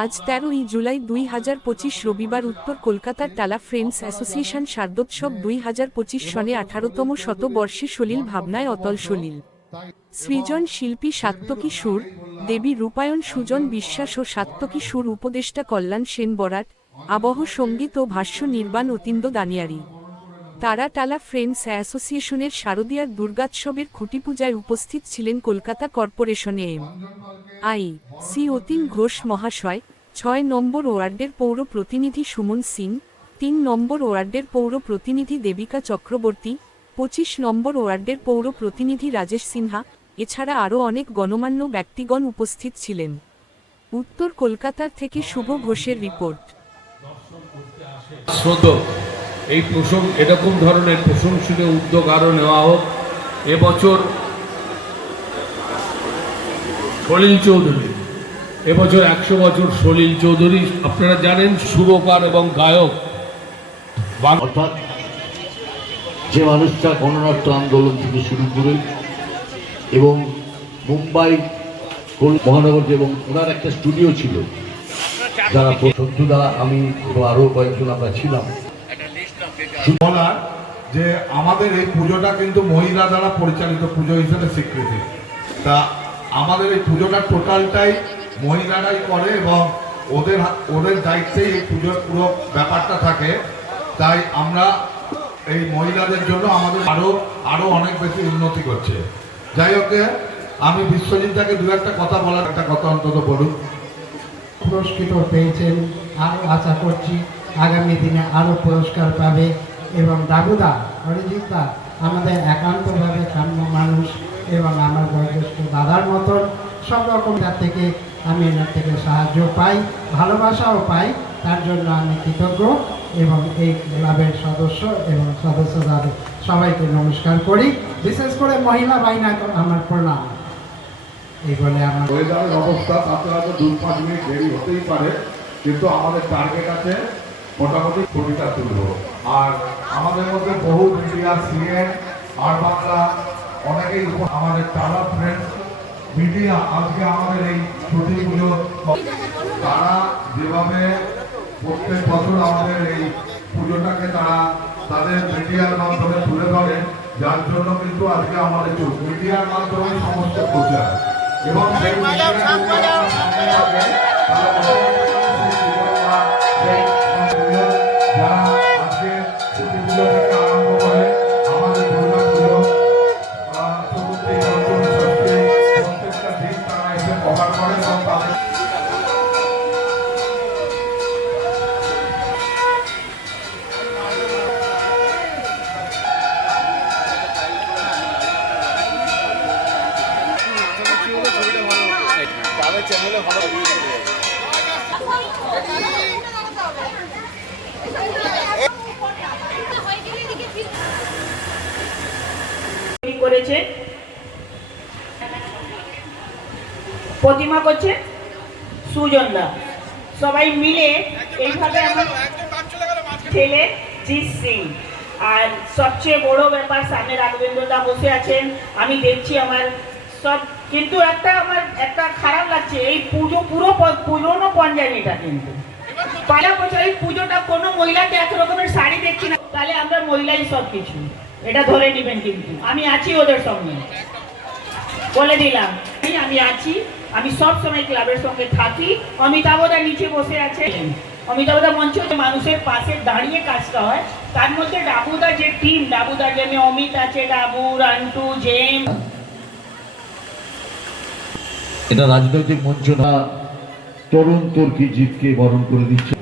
আজ ১৩ই জুলাই ২০২৫ রবিবার উত্তর কলকাতার টালা ফ্রেন্ডস অ্যাসোসিয়েশন শারদোৎসব ২০২৫ সনে ১৮তম শতবর্ষে সলিল ভাবনায় অতল সলিল সৃজন শিল্পী সাত্তকী সুর দেবী রূপায়ণ সুজন বিশ্বাস ও সাত্তকী সুর উপদেষ্টা কল্যাণ সেন বরাট আবহ সঙ্গীত ও ভাষ্য নির্বাণ অতীন্দ্র দানিয়ারি। তারা টালা ফ্রেন্ডস অ্যাসোসিয়েশনের শারদীয়ার দুর্গোৎসবের খুঁটিপূজায় উপস্থিত ছিলেন কলকাতা কর্পোরেশনে এম.আই.সি অতীন ঘোষ মহাশয়, ৬ নম্বর ওয়ার্ডের পৌর প্রতিনিধি সুমন সিং, ৩ নম্বর ওয়ার্ডের পৌর প্রতিনিধি দেবিকা চক্রবর্তী, ২৫ নম্বর ওয়ার্ডের পৌর প্রতিনিধি রাজেশ সিনহা, এছাড়া আরও অনেক গণ্যমান্য ব্যক্তিগণ উপস্থিত ছিলেন। উত্তর কলকাতার থেকে শুভ ঘোষের রিপোর্ট। এই এরকম ধরনের প্রশংসনীয় উদ্যোগ আরও নেওয়া হোক। এবছর সলিল চৌধুরী, এবছর ১০০ বছর সলিল চৌধুরী। আপনারা জানেন সুরকার এবং গায়ক, অর্থাৎ যে মানুষটা গণনাট্য আন্দোলন থেকে শুরু করে এবং মুম্বাই মহানগর এবং ওনার একটা স্টুডিও ছিল, যারা সন্তুদা আমি আরও কয়েকজন আমরা ছিলাম। বলার যে আমাদের এই পুজোটা কিন্তু মহিলা দ্বারা পরিচালিত পুজো হিসেবে স্বীকৃতি। তা আমাদের এই পুজোটা টোটালটাই মহিলারাই করে এবং ওদের দায়িত্বেই এই পুজোর পুরো ব্যাপারটা থাকে। তাই আমরা এই মহিলাদের জন্য আমাদের আরো অনেক বেশি উন্নতি করছে। যাই হোক, আমি বিশ্বজিৎটাকে দু একটা কথা বলার একটা কথা অন্তত বলুন। পুরস্কৃত পেয়েছেন, আরও আশা করছি আগামী দিনে আরও পুরস্কার পাবে। এবং দাবুদা অরিজিৎদা আমাদের একান্তভাবে কাম্য মানুষ এবং আমার বয়োজ্যেষ্ঠ দাদার মতন সব রকম থেকে আমি এনার থেকে সাহায্য পাই, ভালোবাসাও পাই। তার জন্য আমি কৃতজ্ঞ এবং এই ক্লাবের সদস্য এবং সদস্যদের সবাইকে নমস্কার করি। বিশেষ করে মহিলা বাহিনীকে আমার প্রণাম। এই বলে আমার ওয়েদারের অবস্থা তাতে হয়তো ২-৫ মিনিট দেরি হতেই পারে, কিন্তু আমাদের টার্গেট আছে মোটামুটি ২০টা তুলব। আর আমাদের মধ্যে বহু মিডিয়া, সিএন, আর বাংলা অনেকেই আমাদের টালা ফ্রেন্ডস মিডিয়া আজকে আমাদের এই ছুটি পুজো তারা যেভাবে প্রত্যেক বছর আমাদের এই পুজোটাকে তারা তাদের মিডিয়ার মাধ্যমে তুলে ধরে, যার জন্য কিন্তু আজকে আমাদের মিডিয়ার মাধ্যমে সমস্ত প্রচার এবং সেই যারা আজকে ছুটি পুজো থেকে আরম্ভ করে আমাদের দুর্গা পুজো, চতুর্থী, পঞ্চমী, ষষ্ঠী প্রত্যেকটা দিন তারা এসে কভার করে এবং তাদের করেছে, প্রতিমা করছে সুজনদা, সবাই মিলে এইভাবে আমার ছেলে জিৎ সিং। আর সবচেয়ে বড় ব্যাপার, সামনে রাঘবেন্দ্রদা বসে আছেন, আমি দেখছি আমার সব, কিন্তু আমার একটা খারাপ লাগছে, এই পুজো পুরো পুরনো পঞ্জাবিটা কিন্তু পালা বছর এই পুজোটা কোনো মহিলাকে এক রকমের শাড়ি দেখছি না, তাহলে আমরা মহিলাই সব কিছু, এটা ধরে নেবেন। কিন্তু আমি আছি ওদের সঙ্গে, বলে দিলাম আমি আছি, আমি সব সময় ক্লাবের সঙ্গে থাকি। অমিতাভদা নিচে বসে আছে, অমিতাভদা মঞ্চ মানুষের পাশে দাঁড়িয়ে কাজটা হয়। তার মধ্যে ডাবুদা যে টিম, ডাবুদা যেমনি অমিত আছে, ডাবু, রান্টু, জেম, এটা রাজনৈতিক মঞ্চ না, তরুণ তর্কি জিতকে বরণ করে দিচ্ছে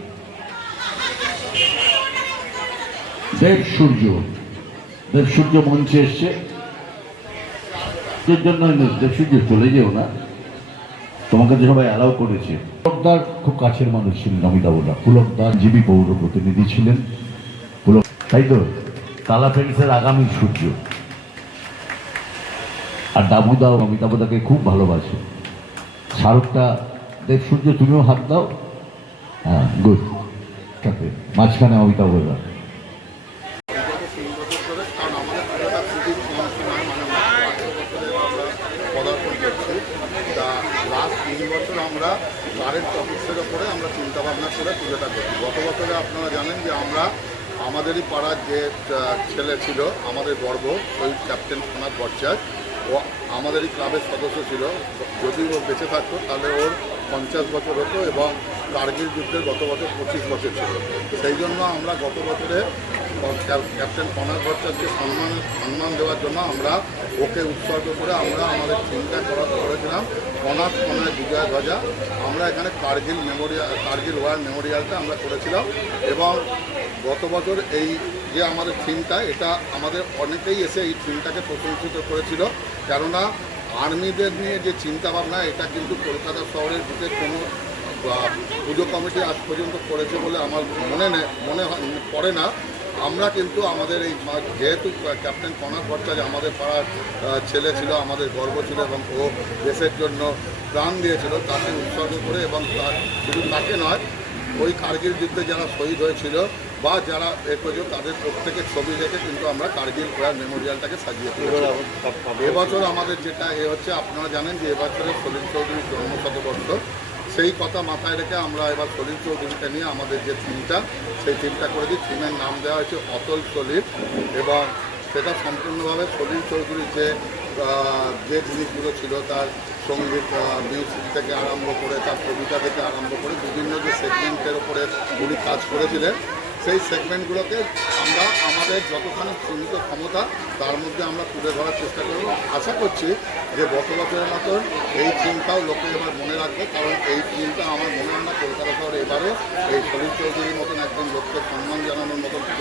দেব সূর্য মঞ্চে এসছে। এর জন্য দেব সূর্য চলে যেও না, তোমাকে যে সবাই অ্যালাউ করেছে। পুলকদার খুব কাছের মানুষ ছিলেন অমিতাভদা, পুলকদার জিবি পৌর প্রতিনিধি ছিলেন, তাই তো টালা ফ্রেন্ডসের আগামী সূর্য। আর ডাবুদা অমিতাভদাকে খুব ভালোবাসে। শাহরুখটা দেব সূর্য, তুমিও হাত দাও। হ্যাঁ, গুড। মাঝখানে অমিতাভদা। পদার্পণ করছি। তা লাস্ট 3 বছর আমরা কারেন্ট অফিসের করে আমরা চিন্তা ভাবনা করে পুজোটা করি। গত বছরে আপনারা জানেন যে আমরা আমাদেরই পাড়ার যে ছেলে ছিল আমাদের গর্ব ওই ক্যাপ্টেন সোনাথ ভট্টাচার্য, ও আমাদেরই ক্লাবের সদস্য ছিল। যদি ও বেঁচে থাকতো তাহলে ওর 50 বছর হতো এবং কার্গিল যুদ্ধের গত বছর 25 বছর ছিল। সেই জন্য আমরা গত বছরে ক্যাপ্টেন সোনাথ ভট্টাচার্যকে সম্মান দেওয়ার জন্য আমরা ওকে উৎসর্গ করে আমরা আমাদের থিমটা করেছিলাম সোনাথ সোনায় বিজয় ধ্বজা। আমরা এখানে কার্গিল ওয়ার মেমোরিয়ালটা আমরা করেছিলাম এবং গত বছর এই যে আমাদের থিমটা, এটা আমাদের অনেকেই এসে এই থিমটাকে প্রশংসিত করেছিল, কেননা আর্মিদের নিয়ে যে চিন্তাভাবনা এটা কিন্তু কলকাতা শহরের দিকে কোনো পুজো কমিটি আজ পর্যন্ত করেছে বলে আমার পড়ে না। আমরা কিন্তু আমাদের এই যেহেতু ক্যাপ্টেন সোনাথ ভট্টাচার্য আমাদের পাড়ার ছেলে ছিল, আমাদের গর্ব ছিল এবং ও দেশের জন্য প্রাণ দিয়েছিল, তাকে উৎসর্গ করে এবং শুধু তাকে নয়, ওই কার্গিল যুদ্ধে যারা শহীদ হয়েছিল বা যারা করেছিল তাদের প্রত্যেকের ছবি রেখে কিন্তু আমরা কার্গিল ওয়ার মেমোরিয়ালটাকে সাজিয়ে তুলেছি। এবছর আমাদের যেটা হচ্ছে, আপনারা জানেন যে এবছরের সলিল চৌধুরীর জন্মশতবর্ষ, সেই কথা মাথায় রেখে আমরা এবার সলিল চৌধুরীকে নিয়ে আমাদের যে থিমটা, সেই থিমটা করে দিই। থিমের নাম দেওয়া হয়েছে অতল সলিল এবং সেটা সম্পূর্ণভাবে সলিল চৌধুরীর যে জিনিসগুলো ছিল, তার সঙ্গীত মিউজিক থেকে আরম্ভ করে, তার কবিতা থেকে আরম্ভ করে বিভিন্ন যে সেগমেন্টের ওপরে উনি কাজ করেছিলেন, সেই সেগমেন্টগুলোকে আমরা আমাদের যতখানি সীমিত ক্ষমতা তার মধ্যে আমরা তুলে ধরার চেষ্টা করব। আশা করছি যে গত বছরের মতন এই থিমটাও লোকে এবার মনে রাখবে, কারণ এই থিমটা আমার মনে হয় না কলকাতা শহরে এবারও এই সলিল চৌধুরীর মতন একজন লোককে সম্মান জানানোর মতন থিম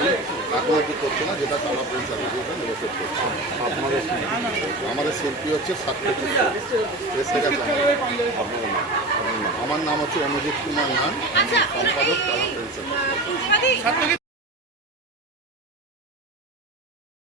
এখন অব্দি করছে না, যেটা তারা ফ্রেন্ডস অ্যাসোসিয়েশন নেগোসিয়েট করছে। আমাদের শিল্পী হচ্ছে সার্থক এসে গেছে। আমার নাম হচ্ছে অনুজিৎ কুমার নান, সম্পাদক তারা ফ্রেন্ডস অ্যাসোসিয়েশন।